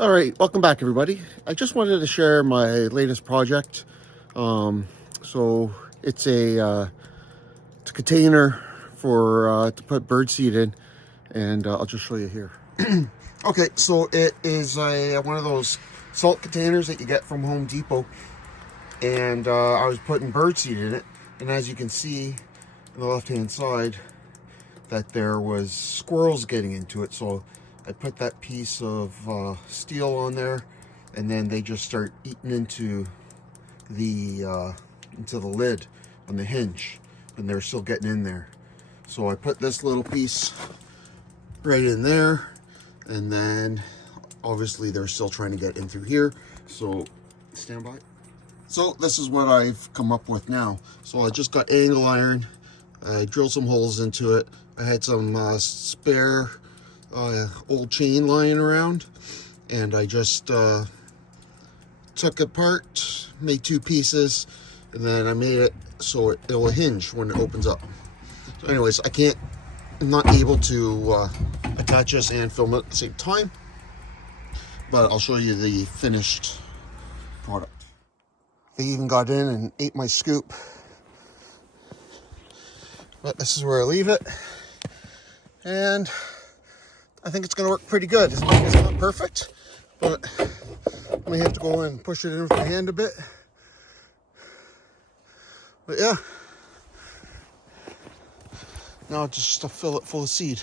All right, welcome back, everybody. I just wanted to share my latest project. So it's a container for to put birdseed in, and I'll just show you here. Okay, so it is one of those salt containers that you get from Home Depot, and I was putting birdseed in it, and as you can see on the left-hand side, that there was squirrels getting into it. So I put that piece of steel on there, and then they just start eating into the lid on the hinge, and they're still getting in there. So I put this little piece right in there, and then obviously they're still trying to get in through here. So stand by. So this is what I've come up with now. So I just got angle iron. I drilled some holes into it. I had some spare old chain lying around, and I just took it apart, made two pieces, and then I made it so it will hinge when it opens up. So anyways, I'm not able to attach this and film it at the same time, but I'll show you the finished product. They even got in and ate my scoop. But this is where I leave it, and I think it's going to work pretty good. It's not perfect, but I may have to go and push it in with my hand a bit. But yeah, now just to fill it full of seed.